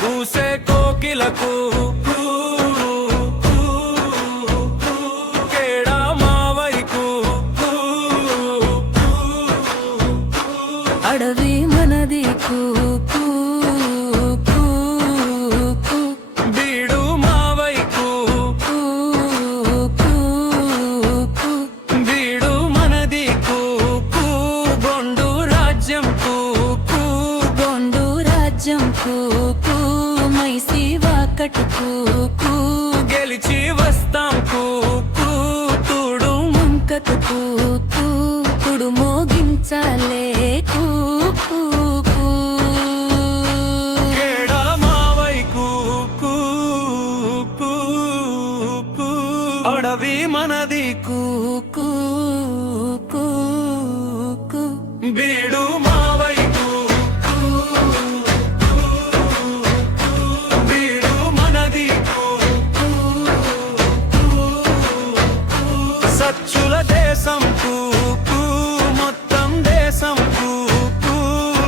కూసే కోకిలకు కేడా మావైకు అడవి మనది బీడు మావైకు బీడు మనది గొండు రాజ్యం గొండు రాజ్యం మైసి వాకటుకు గెలిచి వస్తాం తుడు ముంకకు కుడు మోగించాలే కేడా మావైకు అడవి మనది బీడు మావైకు బీడు మనది సచ్చుల దేశం మొత్తం దేశం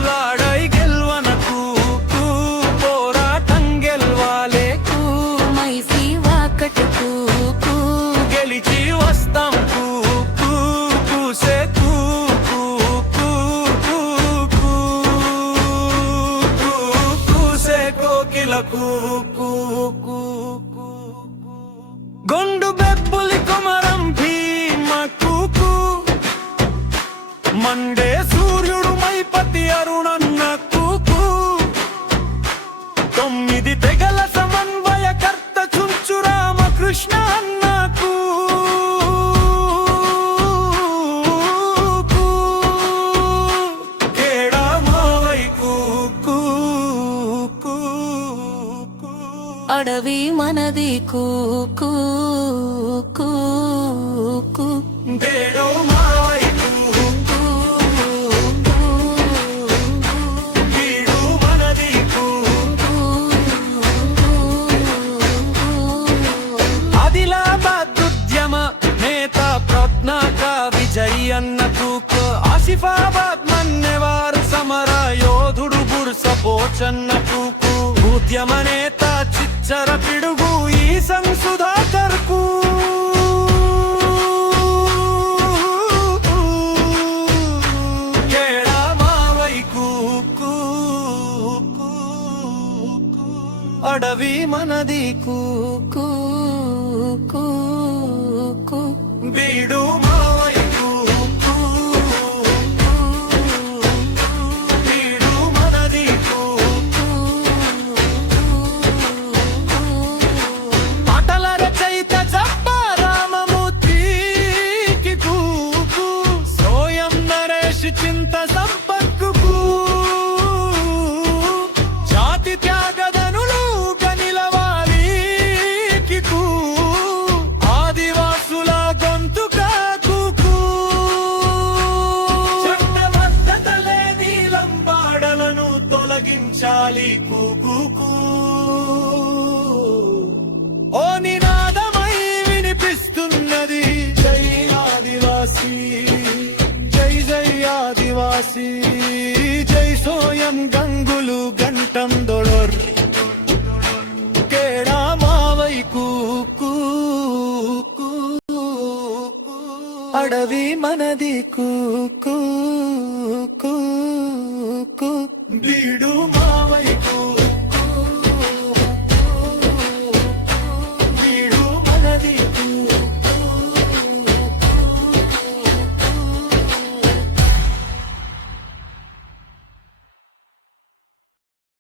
లాడై గెల్వనకు పోరాటం గెల్వాలే మైసి వాకటుకు గెలిచి వస్తాం కూసే కూసే కోకిలకు గొండు బెబ్బులి కొమరం భీమకు మండే సూర్యుడు మైపతి అరుణన్నకు 9 తెగల సమన్వయకర్త చుంచు రామకృష్ణ అన్నకు కేడా మావైకు అడవి మనది బేడో మావైకు బీడు మనది ఆదిలాబాద్ ఉద్యమ నేత ప్రజ్ఞాక విజయ్ అన్నకు ఆసిఫాబాద్ మన్నెవారు సమర యోధుడు బుర్స పోచన్నకు ఉద్యమ నేత చిచ్చర పిడుగు ఈ సంసుధాకర్కు కేడా మావైకు అడవి మనది బీడు మావైకు బీడు మనది పాటల రచయిత జప్ప రామమూర్తికి సోయం నరేష్ చింత సంపర్కు జాతి త్యాగదనులు గనిలవాలికి ఆదివాసుల గొంతుకాకు చట్టబద్ధత లేని లంబాడలను తొలగించాలి ఓ నినాదమై వినిపిస్తున్నది జై ఆదివాసీ జై జై ఆదివాసీ జై సోయం గంగులు గంటం దొడర్ కేడా మావైకు అడవి మనది